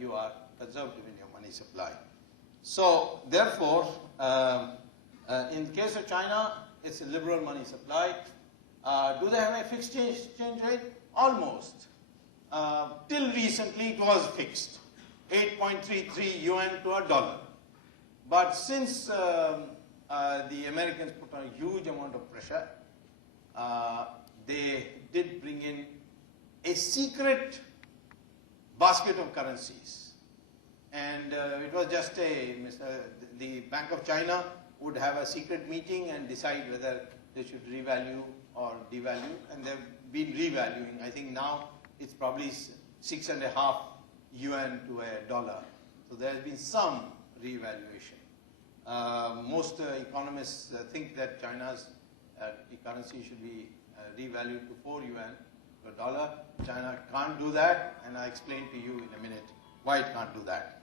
you are conservative in your money supply. So therefore, in the case of China, it's a liberal money supply. Do they have a fixed exchange rate? Almost. Till recently it was fixed, 8.33 yuan to a dollar. But since the Americans put on a huge amount of pressure, they did bring in a secret basket of currencies. And it was just the Bank of China would have a secret meeting and decide whether they should revalue or devalue, and they've been revaluing. I think now it's probably 6.5 yuan to a dollar. So there has been some revaluation. Most economists think that China's currency should be revalued to 4 yuan to a dollar. China can't do that, and I'll explain to you in a minute why it can't do that.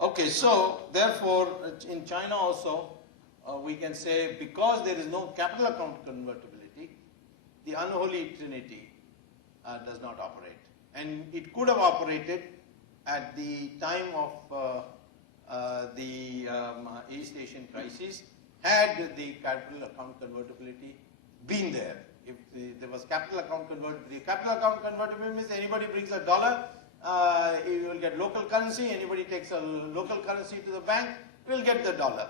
Okay, so therefore in China also we can say, because there is no capital account convertibility, the unholy trinity does not operate. And it could have operated at the time of the East Asian crisis had the capital account convertibility been there. If there was capital account convertibility, capital account convertibility means anybody brings a dollar, you will get local currency. Anybody takes a local currency to the bank, will get the dollar.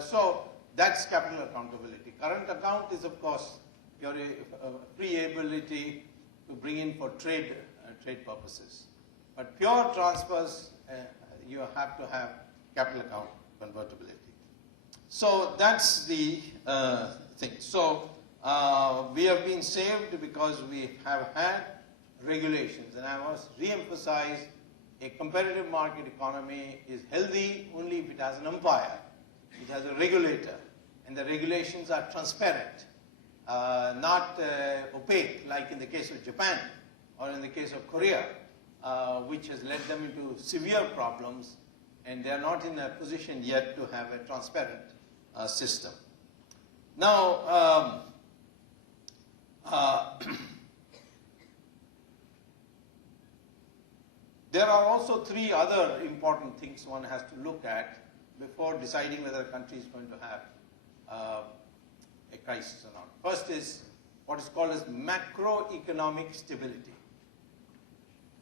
So that's capital accountability. Current account is, of course, your free ability to bring in for trade purposes. But pure transfers, you have to have capital account convertibility. So that's the thing. So we have been saved because we have had regulations, and I must re-emphasize, a competitive market economy is healthy only if it has an umpire. It has a regulator, and the regulations are transparent, not opaque, like in the case of Japan or in the case of Korea, which has led them into severe problems, and they are not in a position yet to have a transparent system. Now, there are also three other important things one has to look at before deciding whether a country is going to have a crisis or not. First is what is called as macroeconomic stability.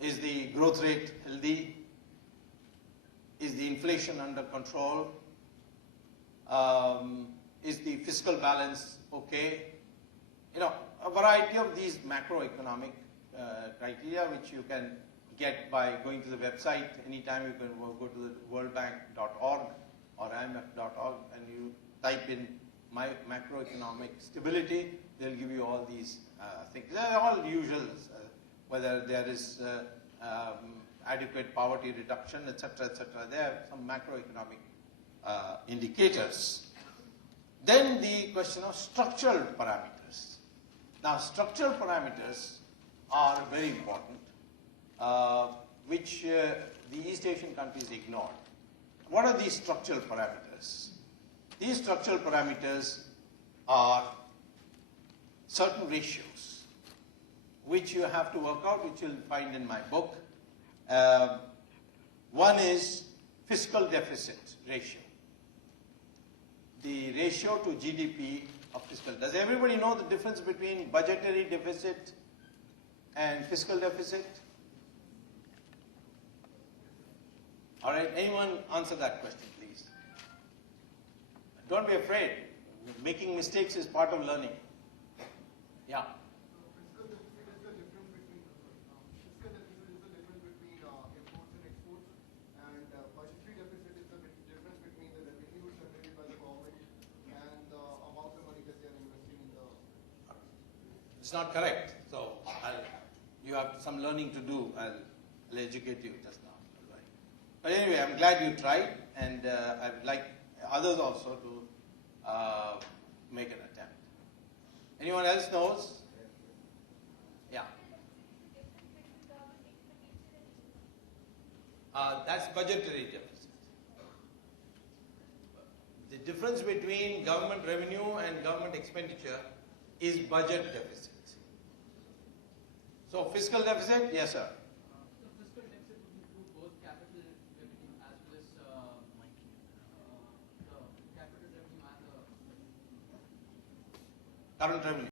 Is the growth rate healthy? Is the inflation under control? Is the fiscal balance okay? You know, a variety of these macroeconomic criteria, which you can get by going to the website. Anytime you can go to the worldbank.org or IMF.org and you type in macroeconomic stability, they'll give you all these things. They're all usuals, whether there is adequate poverty reduction, etc., etc. There are some macroeconomic indicators. Then the question of structural parameters. Now, structural parameters are very important, which the East Asian countries ignored. What are these structural parameters? These structural parameters are certain ratios, which you have to work out, which you'll find in my book. One is fiscal deficit ratio. The ratio to GDP of fiscal. Does everybody know the difference between budgetary deficit and fiscal deficit? All right, anyone answer that question, please? Don't be afraid. Making mistakes is part of learning. Yeah. Fiscal deficit is the difference between imports and exports, and budgetary deficit is the difference between the revenues generated by the government and the amount of money that they are investing in the. It's not correct. So you have some learning to do. I'll educate you just now. All right. But anyway, I'm glad you tried, and I'd like others also to make an attempt. Anyone else knows? Yeah. That's budgetary deficit. The difference between government revenue and government expenditure is budget deficit. So fiscal deficit, yes sir. So fiscal deficit would include both current revenue.